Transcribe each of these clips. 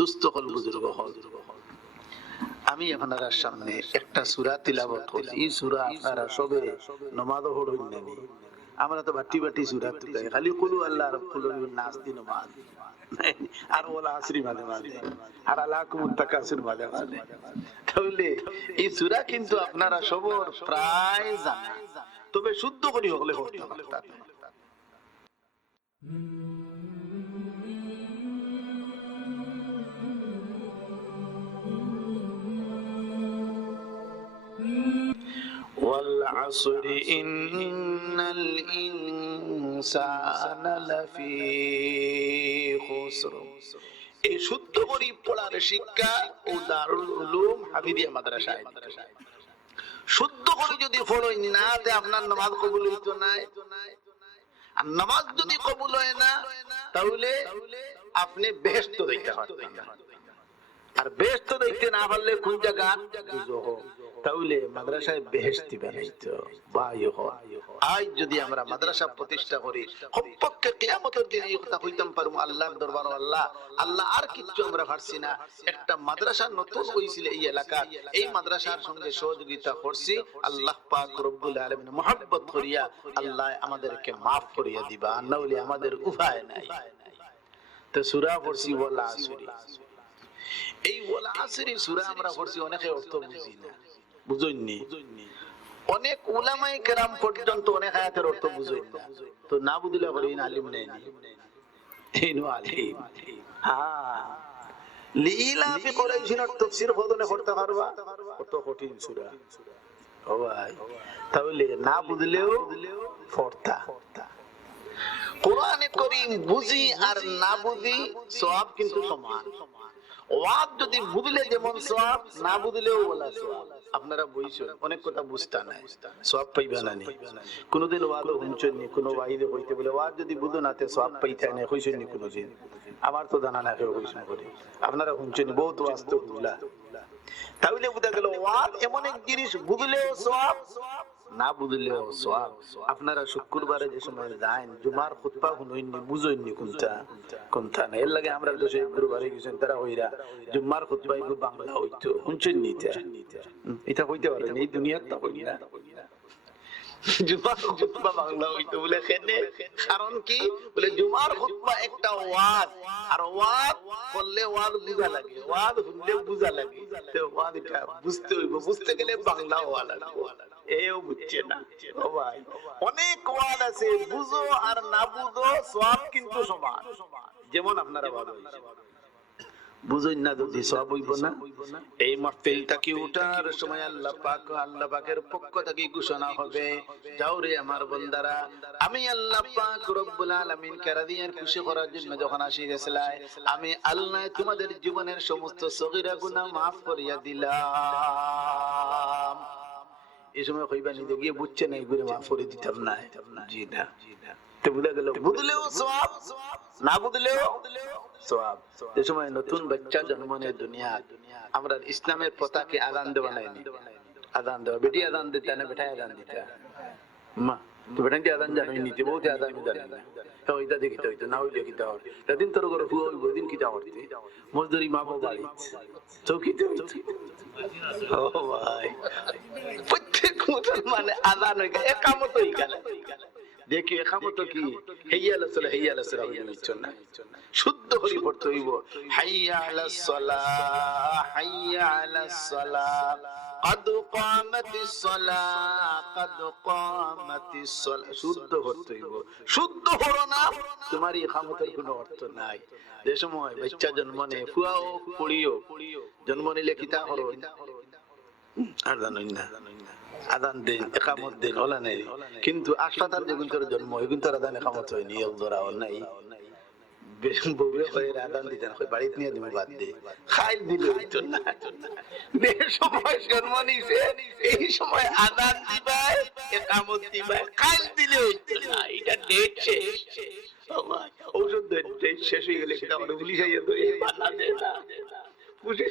দুস্থ হল বুজুর্গ হল, আমি আপনার সামনে একটা সূরা তিলাওয়াত করছি। এই সূরা আপনারা সবে নামাজও পড়ুন নানি, আমরা তো বাটি বাটি সূরা তুলাই খালি কুলু আল্লাহ রাব্বুল নাস দি নামাজ আর ওলা আসরি মাঝে মাঝে আর আলাকুম তাকাসুর মাঝে মাঝে। তাহলে এই সূরা কিন্তু আপনারা সবার প্রায় জানা, তবে শুদ্ধ করি হলে করতে পারতেন। والعصر إن الإنسان لفي خسر। এই শুদ্ধ করে পড়ার শিক্ষা ও দারুল উলুম হাফিজিয়া মাদ্রাসায়। শুদ্ধ করে যদি পড়েন না তে আপনার নামাজ কবুল হইতো না, আর নামাজ যদি কবুল হয় না তাহলে আপনি বেহেশত দেখতে পারবেন না, আর বেহেশত দেখতে না পারলে কোন জায়গা বুঝো তাহলে মাদ্রাসায় বেহেশতি বানাইতো ভাই। আজ যদি আমরা মাদ্রাসা প্রতিষ্ঠা করি কমপক্ষে কিয়ামতের দিনে এই কথা কইতাম পারবো আল্লাহর দরবার, আল্লাহ আল্লাহ আর কিছু আমরা পারছি না, একটা মাদ্রাসা নতুন হইছিল এই এলাকার, এই মাদ্রাসার সঙ্গে সহযোগিতা করছি, আল্লাহ পাক রব্বুল আলামিন মহব্বত করিয়া আল্লাহ আমাদেরকে maaf করিয়া দিবা, না হলে আমাদের উপায় নাই। তো সূরা পড়ছি ওয়াল আসরি, এই ওয়াল আসরি সূরা আমরা পড়ছি, অনেকে অর্থ বুঝি না, বুঝুননি। অনেক উলামায়ে কেরাম পর্যন্ত অনেক আয়াতের অর্থ বুঝেন না, তো না বুঝলে পরে আলিম নেয়নি, ইনু আলিম। হ্যাঁ, লিইলাফি কুরাইশিনের তাফসীর বদলে করতে পারবা, কত কঠিন সূরা ও ভাই। তাহলে না বুঝলেও পড়তা। কোরআনে কারীম বুঝি আর না বুঝি সওয়াব কিন্তু সমান। ওয়াজ যদি বুঝলে যেমন সওয়াব, না বুঝলেও ওলা সওয়াব। আপনারা বইছেন অনেক কথা বুঝতা নাই, সওয়াব পাইবা না নি। কোনদিন ওয়াজও শুনছেন নি, কোন ওয়াইদে হইতে বলে ওয়াজ যদি বুঝো না তে সওয়াব পাইতা না, হইছেন নি কোনদিন? আমার তো জানা না কেউ হইছেন করে, আপনারা শুনছেন বহুত ওয়াজ তো বুঝলা। তাহলে বুঝা গেল ওয়াজ এমন এক জিনিস, বুঝলেও সওয়াব, না বুঝলেও সওয়াব। আপনারা শুক্রবারে যে সময় যান জুমার খুতবা শুনইনি, বুঝইনি কোনটা কোনটা না, এর লাগে আমরা দেশে গুরুবারে গেছেন তারা হইরা জুমার খুতবা এগুলো বাংলা হইতো, শুনছেন নি? এটা হইতে পারে এই দুনিয়ার তা হই না, জুমার খুতবা বাংলা হইতো বলে কেনে? কারণ কি বলে জুমার খুতবা একটা ওয়াজ, আর ওয়াজ করলে ওয়াজ বুঝা লাগে, ওয়াজ শুনলে বুঝা লাগে, তো ওয়াজ এটা বুঝতে হইব, বুঝতে গেলে বাংলা ওয়াজ লাগবে, এও বুঝছে না ও ভাই। অনেক ওয়াজ আছে, বুঝো আর না বুঝো সওয়াব কিন্তু সমান। যেমন আপনারা ভালো বুঝুন না যদি সওয়াব হইব না। এই মাহফিলটা কি ওঠার সময় আল্লাহ পাকের পক্ষ থেকে ঘোষণা হবে, যাও রে আমার বান্দারা, আমি আল্লাহ পাক রব্বুল আলামিন কারাদিয়ার খুশি করার জন্য যখন আসি গেছিলাম, আমি আল্লাহ তোমাদের জীবনের সমস্ত সগীরা গুনাহ maaf করিয়া দিলাম। এই সময় কইবা নিজে গিয়ে বুঝছে না এগুলো maaf করে দিতাম না, জি না। তো বুঝা গেল বুঝলেও সওয়াব, না বুঝলেও সওয়াব। যে সময় নতুন বাচ্চা জন্ম নেয় দুনিয়া, আমরা ইসলামের পতাকে আযান দেওয়া নাইনি, আযান দেওয়া বেটি আযান দিতে না, বেটা আযান দিতে মা, তো বেটা কি আযান জানোই নিতে, বহুত আযান জানে না, তো ওইটা দেখিতে হইতো না, ওই দেখিতে হয় সেদিন তোর ঘরে হুয়া হইব, দিন কিটা করতে মজদুরি মা বাবা বাড়ি চৌকিতে হইতো। ও ভাই, প্রত্যেক মুসলমানে আযান হই গেল, একামত হই গেল। দেখি একামত কি হাইয়া আলাস সালাহ, হাইয়া আলাস সালাহ হইছো না, শুদ্ধ করে পড়তে হইব হাইয়া আলাস সালাহ, হাইয়া আলাস সালাহ, قد قامت الصلاة قد قامت الصلاة। শুদ্ধ করতে হইব, শুদ্ধ হলো না তোমার ইকামতের কোনো অর্থ নাই। যে সময় বাচ্চা জন্ম নেয়, ফুয়াও পড়িও, জন্ম নিলে কিতা করো আর জানোই না, আযান দেন ইকামত দেন ওলা নাই, কিন্তু হাসপাতাল যেগুন তোর জন্ম এগুন তোর আযান ইকামত হয়নি, ধরা নাই বউয়ে কই আযান দিতেন, কই বাড়িতে নিয়ে দিমু বাদ দে, খাইল দিল হইতো না। যে সময় জন্ম নিছে এই সময় আযান দিবাই, ইকামত দিবাই, খাইল দিলে হইতো না, এটা ডেট শেষ। ঔষধ ডেট শেষ হয়ে গেলে সেটা আমরা পুলিশ আইয়া ধরে বাধা দেয় না, পুলিশে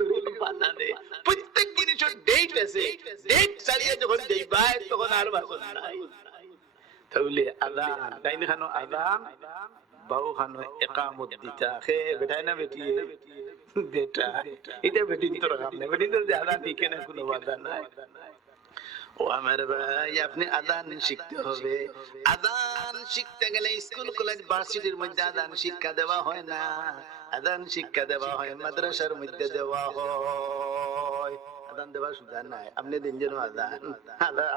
ধরে বাধা দেয়। প্রত্যেক জিনিসের ডেট আছে, ডেট ছাড়িয়ে যখন দিবাই তখন আর বাসন নাই। তাহলে আযান ডাইনে খানো আযান, বাউ খানো ইকামত দিতা, খে বেটাই না বেটি বেটা এটা বেটিন তোর কাম না, বেটিন তোর আদান শিখে না, কোনো বাধা নাই। ও আমার ভাই, আপনি আদান শিখতে হবে। আদান শিখতে গেলে স্কুল কলেজ ভার্সিটির মধ্যে আদান শিক্ষা দেওয়া হয় না, আদান শিক্ষা দেওয়া হয় মাদ্রাসার মধ্যে দেওয়া হয়। আদান দেওয়া শুদ্ধ নাই, আপনি দিন যেন আদান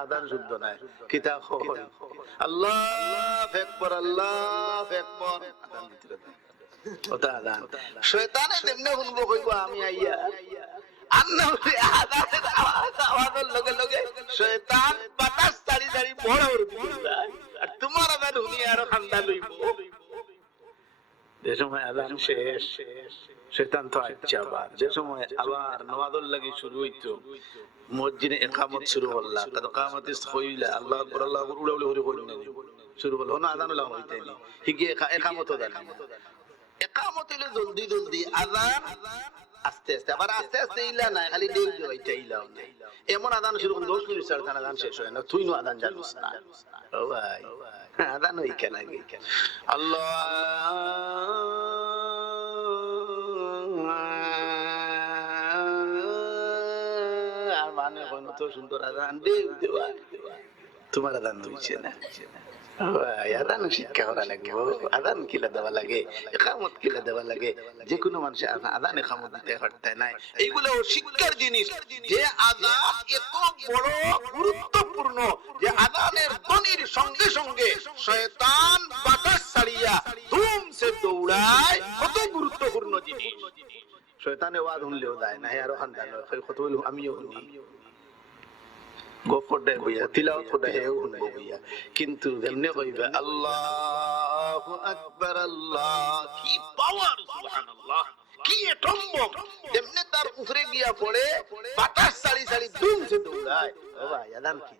আদান শুদ্ধ নাই, কিতাব আল্লাহু আকবার আল্লাহু আকবার আদান দিতে হবে। ওটা আদান শয়তানে দেমনে শুনবো, কইবো আমি আইয়া আদানের লগে লগে শয়তান বাতাস তাড়ি তাড়ি বড় হয়ে যায়, আর তোমার আদান শুনি আরো খান্দা লইব। যে সময় আদান শেষ, শয়তান তো আচ্ছা আবার যে সময় আবার নামাজের লাগি শুরু হইতো, মসজিদে ইকামত শুরু হল্লা, তো ইকামত হইলা আল্লাহু আকবার আল্লাহু আকবার উড়া উড়া করে কইনা শুরু হলো না, আদান লাগানো হইতে নি হিগে ইকামত দাঁড়ায়। ইকামত হইলে জলদি জলদি, আযান আস্তে আস্তে, আবার আস্তে আস্তে ইলা না, খালি দেই দেই এটা ইলাও না। এমন আযান শুরু করে 10 মিনিট ছাড়া আযান শেষ হয় না, তুই নো আযান জানিস না। ও ভাই আযান হই কেন আগে আল্লাহ আর মানে কোন তো সুন্দর আযান দেই দেওয়া, তোমার আযান হইছে না। আদান শিক্ষা করা লাগবে, আদান কিলা দেওয়া লাগে, ইকামত কিলা দেওয়া লাগে। যে কোনো মানুষের আদান ইকামত দিতে পারতে নাই, এইগুলো শিক্ষার জিনিস। যে আদান এত বড় গুরুত্বপূর্ণ যে আদানের ধ্বনির সঙ্গে সঙ্গে শয়তান বাতাস ছাড়িয়া ধুমসে দৌড়ায়, কত গুরুত্বপূর্ণ জিনিস। শয়তানে ওয়াজ শুনলেও দেয় না, আরো খান্দা নয়, কত আমিও শুনি কিন্তু এমনি কইবে আল্লাহু আকবার, আল্লাহ কি পাওয়ার, সুবহানাল্লাহ কি টম্বক, এমনি তার উপরে গিয়া পড়ে বাতাস ছাড়ি ছাড়ি দুমসে দৌড়ায়। ও ভাই আদান কি,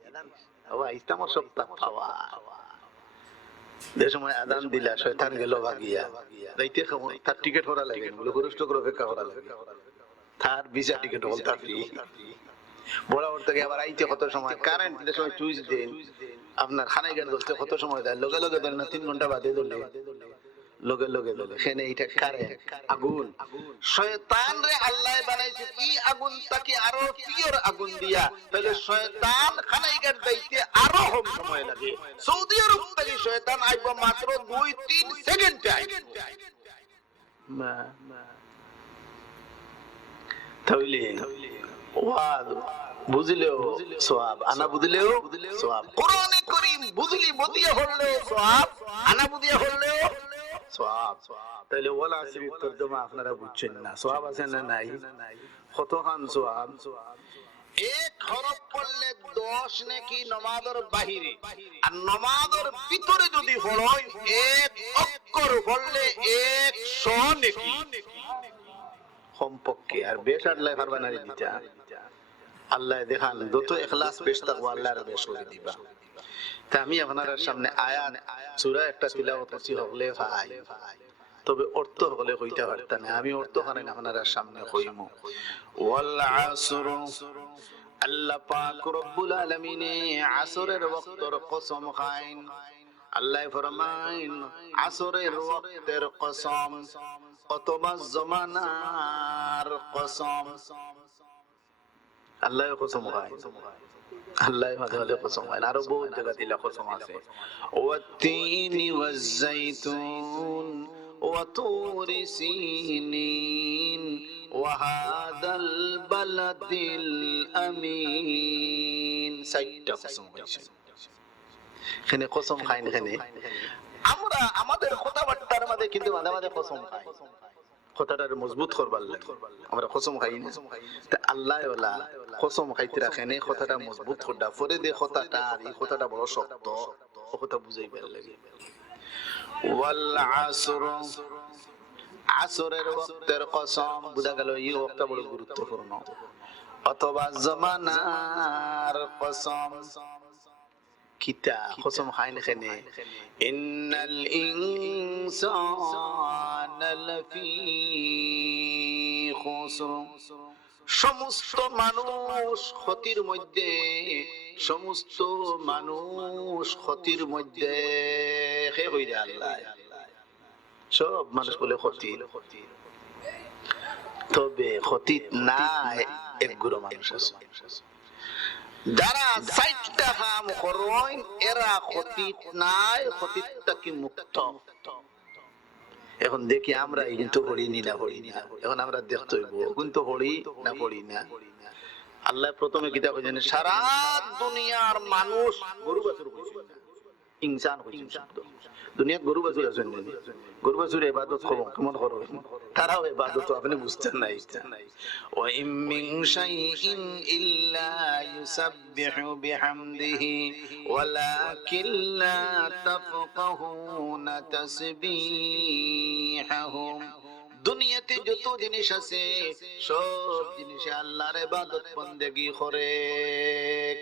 ও ভাই ইসলামের সবটা পাওয়ার। যে সময় আদান দিলা শয়তান গেল ভাগিয়া, রাইতে তার টিকিট করা লাগে, লোকরষ্ট করে অপেক্ষা করা লাগে, তার ভিসা টিকিট বলতা ফ্রি। বড় ওর থেকে আবার আইতে কত সময়, কারেন্ট যে সময় চুইস দেন আপনার খানাইগান ধরতে কত সময় দেয়, লগে লগে ধরে না 3 ঘন্টা বাদে ধরলে লগে লগে ধরে। সেখানে এটা কারেন্ট আগুন, শয়তান রে আল্লাহ বানাইছে কি আগুন, তাকে আরো পিওর আগুন দিয়া, তাহলে শয়তান খানাইগান যাইতে আরো কম সময় লাগে। সৌদি আরব থেকে শয়তান আইব মাত্র 2-3 সেকেন্ডে আইব। তাহলে ওয়াজ বুঝলেও সওয়াব, আনা বুঝলেও সওয়াব। কোরআনে কারীম বুঝলি বুঝিয়া হলেও সওয়াব, আনা বুঝিয়া হলেও সওয়াব। তাহলে ওয়ালা আসরি তরজমা আপনারা বুঝছেন না, সওয়াব আছে না নাই? কতখান সওয়াব? এক হরফ পড়লে 10 নেকি নামাজের বাহিরে, আর নামাজের ভিতরে যদি হয় এক অক্ষর পড়লে 100 নেকি কমপক্ষে। আর বেশ আল্লাহ পারবানা দিতা, আল্লাহ দেখান যত ইখলাস বেশ তাকওয়া আল্লাহর বেশ করে দিবা। তা আমি আপনার সামনে আয়াত সূরা একটা তিলাওয়াত করছি হলে ভাই, তবে অর্থ হলে কইতে পারতা না, আমি অর্থ খানে আপনার সামনে কইমু। ওয়াল আসর, আল্লাহ পাক রব্বুল আলামিন আসরের ওয়াক্তের কসম খাইন। আল্লাহ ফরমাইন আসরের ওয়াক্তের কসম অথবা জমানার কসম। আল্লাহ কসম খায়, আল্লাহ মাঝে মাঝে কসম খায়, আরো বহুত জায়গা দিলা কসম আছে। ওয়াত-তিনি ওয়াজ-যাইতুন ওয়া তুরি সিনিন ওয়া হাদাল বালাদিল আমিন। 4টা কসম হইছে এখানে, কসম খায় এখানে। আমরা আমাদের কথাবার্তার মধ্যে কিন্তু মাঝে মাঝে কসম খাই, কথাটার মজবুত করবার লাগে আমরা কসম খাই না। তা আল্লাহ ওয়ালা কসম খাইতে রাখেন, এই কথাটা মজবুত করডা পরে দে কথাটা, আর এই কথাটা বড় শক্ত, ও কথা বুঝাইবার লাগে। ওয়াল আসর, আসরের ওয়াক্তের কসম, বুঝা গেল এই ওয়াক্তটা বড় গুরুত্বপূর্ণ। অথবা জমানার কসম, কিতা কসম খাইন এখানে। ইন্নাল ইনসানা লাফি খুসর, সমস্ত মানুষ ক্ষতির মধ্যে, সমস্ত মানুষ ক্ষতির মধ্যে। হে কইরা আল্লাহ সব মানুষ বলে ক্ষতি। তবে ক্ষতি নাই এক গুরু মানুষ আছে যারা 60টা কাম করেন এরা ক্ষতি নাই ক্ষতিটা কি মুক্ত। এখন দেখি আমরা কিন্তু পড়িনি না পড়ি না, এখন আমরা দেখতে হইব কিন্তু পড়ি না পড়ি না। আল্লাহ প্রথমে কিতাব কইছেন সারা দুনিয়ার মানুষ গরু বাছুর কইছেন না, ইনসান কইছেন শব্দ। দুনিয়াত গরু বাছুর আছেন না, গরু বাছুরের ইবাদত কেমন করবেন, তারাও ইবাদত আপনি বুঝতেন না। ওয়া ইম মিন শাইইন ইল্লা ইউসাব্বিহু বিহামদিহি ওয়ালাকিন লা তাফকাহুনা তাসবিহাহুম। দুনিয়াতে যত জিনিস আছে সব জিনিসে আল্লাহর ইবাদত বন্দেগী করে,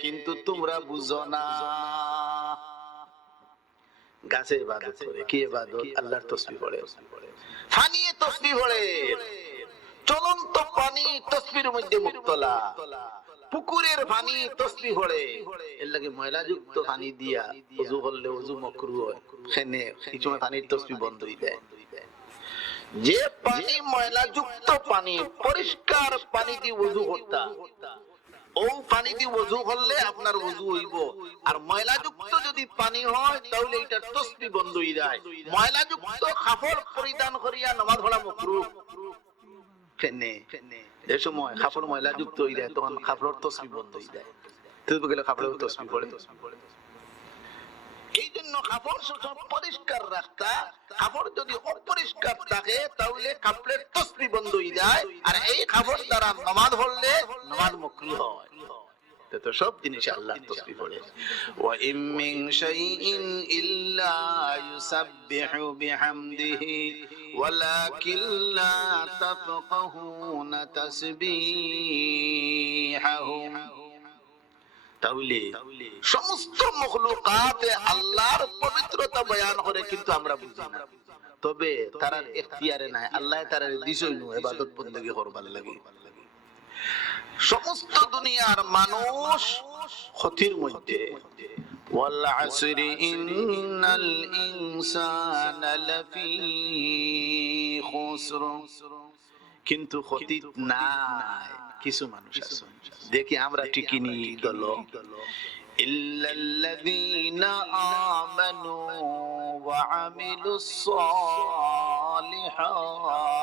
কিন্তু তোমরা বুঝো না। গাছে ইবাদত করে, কি ইবাদত? আল্লাহর তাসবিহ পড়ে, পানি তাসবিহ পড়ে, চলন্ত পানি তাসবিহের মধ্যে মুক্তলা, পুকুরের পানি তাসবিহ পড়ে। এর লাগে ময়লাযুক্ত পানি দিয়া ওযু করলে ওযু মাকরুহ হয়, সেনে কিছু পানির তাসবিহ বন্ধ হয়ে যায়। যে পানি ময়লাযুক্ত পানি, পরিষ্কার পানি দিয়ে ওযু করতা, ও পানি দিয়ে ওযু করলে আপনার ওযু হইব। আর ময়লাযুক্ত যদি পানি হয় তাহলে এটা তাসবিহ বন্ধ হয়ে যায়। ময়লাযুক্ত কাপড় পরিধান করিয়া নামাজ পড়া মাকরুহ। কেনে এই সময় কাপড় ময়লাযুক্ত হয়ে যায়, তখন কাপড়ের তাসবিহ বন্ধ হয়ে যায়। তুই গেলে কাপড়ের তাসবিহ পড়ে। এই জন্য কাপড় সব পরিষ্কার রাখতা। কাপড় যদি অপরিষ্কার থাকে তাহলে কাপড়ের তাসবিহ বন্ধ হয়ে যায়, আর এই কাপড় দ্বারা নামাজ পড়লে নামাজ মাকরুহ হয়। তো সব জিনিস আল্লাহ তাসবিহ পড়ে। ওয়া ইম মিন শাইইন ইল্লা ইউসাব্বিহু বিহামদিহি ওয়ালাকিন লা তাফকাহুনা তাসবিহাহুম। তাহলে সমস্ত মখলুকাতে আল্লাহর পবিত্রতা বয়ান করে, কিন্তু আমরা বুঝি না। তবে তার ইখতিয়ারে নাই, আল্লাহ তার দিছই নয় ইবাদত বন্দেগী করবার লাগে। সমস্ত দুনিয়ার মানুষ ক্ষতির মধ্যে। ওয়াল আসরি ইন্নাল ইনসানা লাফি খুসর, কিন্তু ক্ষতি নাই কিছু মানুষ আছে। দেখি আমরা টিকিনি দল ইল্লাল্লাযীনা আমানু ওয়া আমিলুস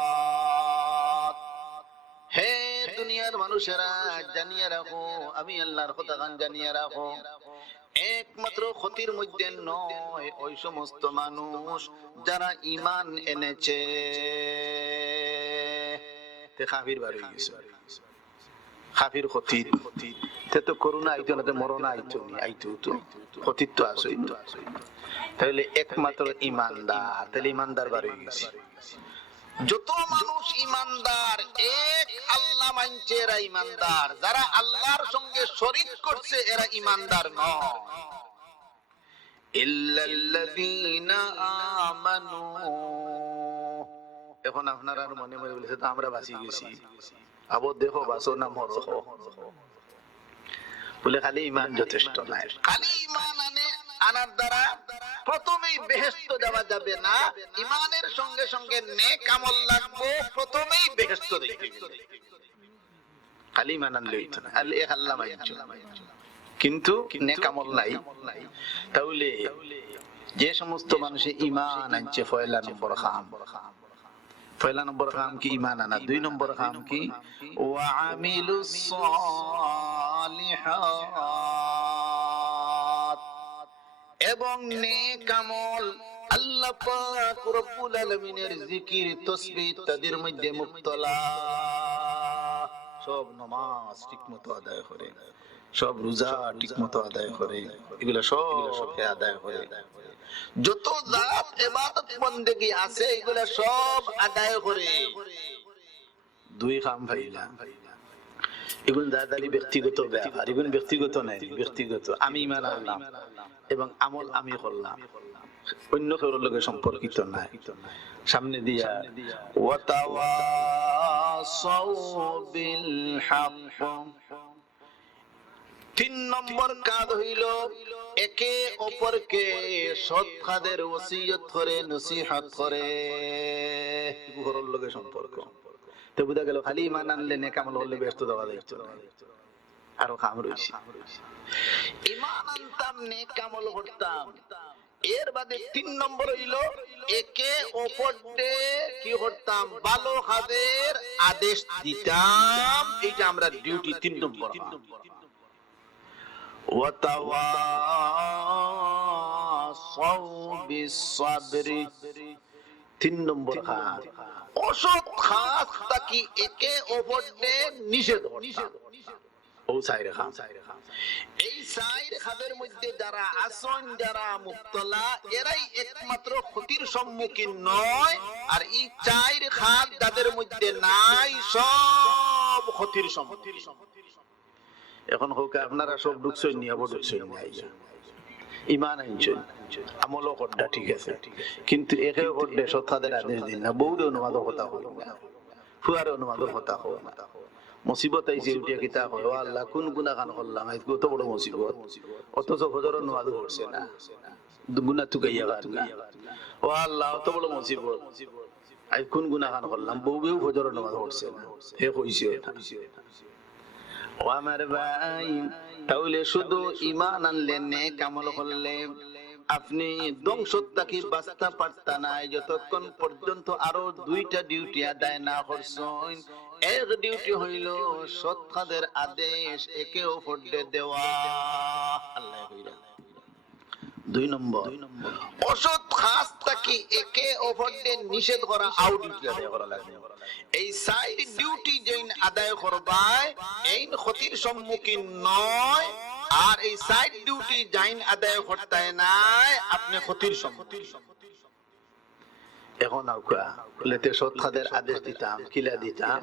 সালিহাত। হে দুনিয়ার মানুষেরা, জানিয়ে রাখো, আমি আল্লাহর কথা গান জানিয়ে রাখো, একমাত্র ক্ষতির মধ্যে নয় ওই সমস্ত মানুষ যারা ঈমান এনেছে। তে কাফির বার হয়ে গেছে, কাফির ক্ষতি। তে তো করোনা আইতো না, মরনা আইতো নি, আইতো তো ক্ষতির তো আসই। তাহলে একমাত্র ঈমানদার, তাহলে ঈমানদার বার হয়ে গেছে। যত মানুষ ঈমানদার, এক আল্লাহ মানছে এরা ঈমানদার, যারা আল্লাহর সঙ্গে শরীক করছে এরা ঈমানদার নয়। ইল্লাল্লাযীনা আমানু। এখন আপনারা মনে মনে বলেছে তো আমরা বাঁচি গেছি, আবার দেখো বাঁচো না মরো, বলে খালি ঈমান যথেষ্ট নাই। খালি ঈমান আনার দ্বারা প্রথমেই বেহেশত যাওয়া যাবে না, ঈমানের সঙ্গে সঙ্গে নেক আমল লাগবে, প্রথমেই বেহেশত দেখতে গেলে খালি ঈমান আনলে হইতো না। আল্লাহ মানছো কিন্তু নেক আমল নাই, তাহলে যে সমস্ত মানুষে ঈমান আনছে পয়লা নম্বর খাম। পয়লা নম্বর কাম কি? ঈমান আনা। 2 নম্বর কাম কি? ওয়া আমিলুস সালিহাত, এবং নেক আমল। আল্লাহ পাক রব্বুল আলামিনের জিকির তাসবিহ তাদের মধ্যে মুক্তলা। সব নামাজ ঠিকমতো আদায় করে, সব রোজা ঠিকমতো আদায় করে, এগুলা সব আদায় করে। যত জাত ইবাদত বন্দেগী আছে এগুলা সব আদায় করে। 2 কাম ভাইলা, এগুলো দাদারি ব্যক্তিগত ব্যাপার, এগুলো ব্যক্তিগত নাই, ব্যক্তিগত। আমি ঈমান আনলাম এবং আমল আমি করলাম, অন্য কারোর লগে সম্পর্কিত নাই। সামনে দিয়া ওয়াতাওয়াসাউ বিল হক। 3 নম্বর কাজ হইল একে অপরকে সৎ কাজের ওসিয়ত করে, নসিহত করে, ঘরের লগে সম্পর্ক। তো বুঝা গেল খালি ইমান আনলে নেক আমল হলে ব্যস্ত দেওয়া যাইতো না, আরো কাম রয়েছে। ইমান আনতাম, নেক আমল করতাম, এর বাদে 3 নম্বর হইল একে অপরকে কি করতাম, ভালো কাজের আদেশ দিতাম। এইটা আমরা ডিউটি 3 নম্বর। ওয়াতাওয়াসাউ বিসসাবরি, 3 নম্বর কাজ অসৎ কাজ থাকি একে অপরকে নিষেধ করতাম। ও সাইরে খান, এই সাইর খাদের মধ্যে যারা আসন, যারা মুক্তলা, এরাই একমাত্র ক্ষতির সম্মুখীন নয়। আর এই 4 খাদ যাদের মধ্যে নাই, সব ক্ষতির সম্মুখীন। এখন হোক আপনারা সব ঢুকছেন নি, আবার ঢুকছেন নাই, ইমান আনছেন, আমলও করটা ঠিক আছে, কিন্তু একে করলে সৎকাদের আদেশ দিন না, বউরে অনুবাদের কথা হই না, ফুয়ারে অনুবাদের কথা হয় না। মুসিবত আইছে উঠিয়া কিতা হয়, ও আল্লাহ কোন গুনাহ গান করলাম, আজ কত বড় মুসিবত, অথচ ফজর অনুবাদ করছে না, গুনাহ তুকাইয়া গান না, ও আল্লাহ অত বড় মুসিবত, আজ কোন গুনাহ গান করলাম, বউবেও ফজর অনুবাদ করছে না, হে কইছে না। ও আমার ভাই, তাহলে শুধু ঈমান আনলে, নেক আমল করলে আপনি ধ্বংসত্যাকে বাঁচতে পারতা নাই, যতক্ষণ পর্যন্ত আরো 2টা ডিউটি আদায় না করছেন। এক ডিউটি হইল সৎ কাজের আদেশ একে অপরকে দেওয়া, আল্লাহ কইরা। 2 নম্বর অসৎ কাজ থাকি একে অপরকে নিষেধ করা, আউট ডিউটি আদায় করা লাগবে। এই সাইড ডিউটি যেন আদায় করবাই, এই ক্ষতির সম্মুখীন নয়। আর এই সাইড ডিউটি যাইন আদায় করতে নাই, আপনি ক্ষতির সম্মুখীন। এখন আউকা লেতে সৎ কাজের আদেশ দিতাম, কিলা দিতাম,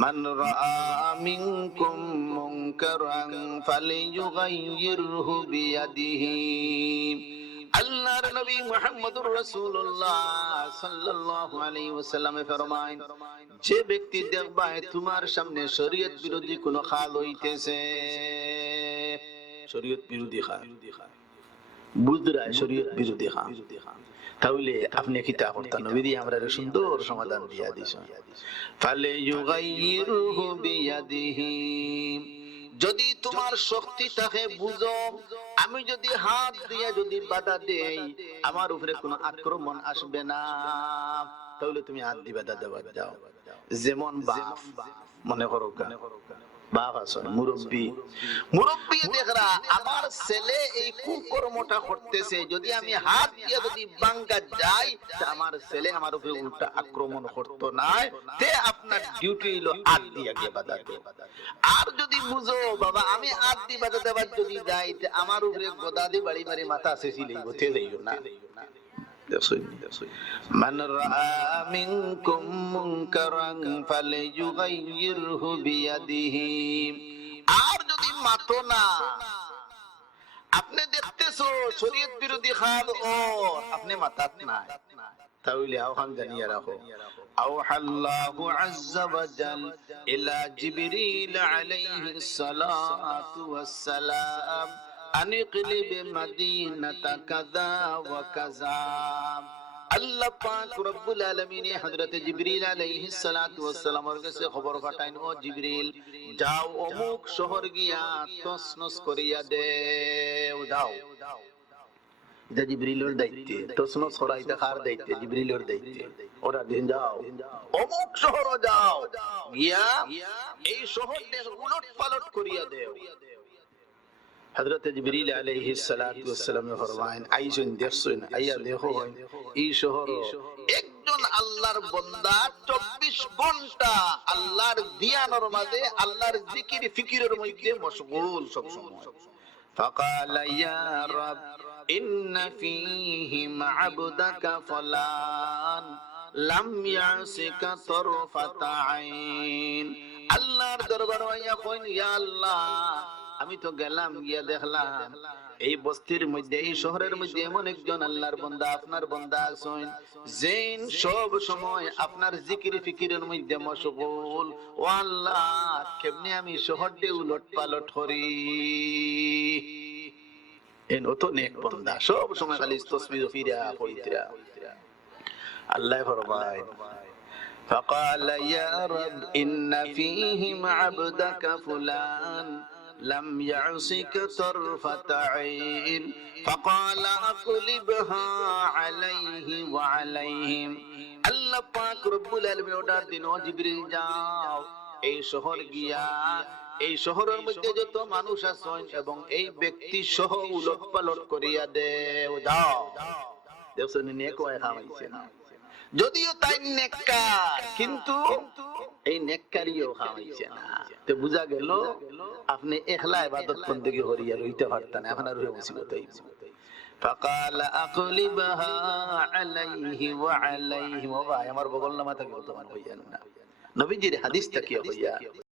মান রাআ মিনকুম মুনকারান ফালিয়ুগাইয়িরহু বিয়াদিহি। আল্লাহর নবী মুহাম্মদুর রাসূলুল্লাহ সাল্লাল্লাহু আলাইহি ওয়াসাল্লাম ফরমায়, যে ব্যক্তি দেখবা তোমার সামনে শরীয়ত বিরোধী কোন কাজ হইতেছে, শরীয়ত বিরোধী কাজ বুঝরা, শরীয়ত বিরোধী কাজ, তাহলে আপনি কিতা করতেন? নবী আমরা সুন্দর সমাধান দিয়া দিছেন, ফালিয়ুগাইয়িরহু বিয়াদিহি। যদি তোমার শক্তি থাকে, বুঝো আমি যদি হাত দিয়ে যদি বাধা দেই, আমার উপরে কোনো আক্রমণ আসবে না, তাহলে তুমি হাত দিয়ে বাধা দেওয়া যাও। যেমন বাপ, মনে করো বাপ আছেন, মুরব্বী দেখরা আমার ছেলে এই কুকর্মটা করতেছে, যদি আমি হাত দিয়ে যদি বাঙ্গা যাই, আমার ছেলে আমার উপরে উল্টা আক্রমণ করতো না, তে আপনার ডিউটি হলো হাত দিয়ে গিয়ে বাধা দেওয়া। আর যদি বুঝো বাবা আমি হাত দিয়ে বাধা দেওয়ার যদি যাই, আমার উপরে গদা দিয়ে বাড়ি বাড়ি মাথা শেষি লইব, তে যাইও না। মান রাআ মিনকুম মুনকারান ফালিয়ুগাইয়িরহু বিয়াদিহি। আর যদি মাতো না, আপনি দেখতেছো শরীয়ত বিরোধী কাজ ও আপনি মাতাত না, তাহলে আহ্বান জানিয়ে রাখো, আওহাল্লাহু আযজা ওয়া জাল ইলা জিবরিল আলাইহিস সালাতু ওয়াস সালাম আনিকলিব মাদিনাতা কাযা ওয়া কাযা। আল্লাহ পাক রব্বুল আলামিন হযরত জিবরিল আলাইহিস সালাতু ওয়াস সালামের কাছে খবর পাঠাইন, ও জিবরিল যাও অমুক শহর গিয়া তছনছ করিয়া দেও, যাও। এটা জিবরিলের দায়িত্ব, তছনছ করাইতে কার দায়িত্ব? জিবরিলের দায়িত্ব। ওরা দিন যাও অমুক শহর যাও, গিয়া এই শহরকে উলটপালট করিয়া দেও। হযরত জিবরিল আলাইহিস সালাতু ওয়াস সালাম ফরমায়েন, আইসুন দেখছুন, আইয়া দেখো এই শহর একজন আল্লাহর বান্দা 24 ঘন্টা আল্লাহর ধ্যানের মাঝে, আল্লাহর জিকির ফিকিরের মধ্যে মশগুল সব সময়। ফাকালা ইয়া রাব ইন্না ফীহিম আবদাকা ফুলান লাম ইয়াসিকা তরফাতা আইন। আল্লাহর দরবারে আইয়া কইন, ইয়া আল্লাহ আমি তো গেলাম, গিয়া দেখলাম এই বস্তির মধ্যে, এই শহরের মধ্যে এমন একজন আল্লাহর বান্দা, আপনার বান্দা আছেন, যেন সব সময় আপনার জিকির ফিকিরের মধ্যে মশগুল। ও আল্লাহ কেমনে আমি শহরটি উলট পালট করি? এন অত নেক বান্দা, সব সময় খালি তাসবিহ ফিরা পড়িতরা। আল্লাহ ফরমায়, فقال يا رب إن فيهم عبدك فلان لم يعصك طرفة عين فقال أقلبها عليه وعليهم আল্লাহ পাক রব্বুল আলামিন অর্ডার দিন, ও জিবরিল যাও এই শহর গিয়া এই শহরের মধ্যে যত মানুষ আছে এবং এই ব্যক্তি সহ উলটপালট করিয়া দেও। যাও দেখছো নেক ওয়াই খাওয়াইছে না, যদিও তাই নেককার কিন্তু এই নেককারিও খাওয়াইছে না। তো বুঝা গেল আপনি একলা ইবাদত বন্দেগী করিয়া রইতে পারতেন, এখন আর রয়ে মুসিবত হইছে। فقال اقلبها عليه وعليه, ও ভাই আমার বগল নামা থেকে বর্তমান হইয়া না, নবীজির হাদিস তাকিয়া হইয়া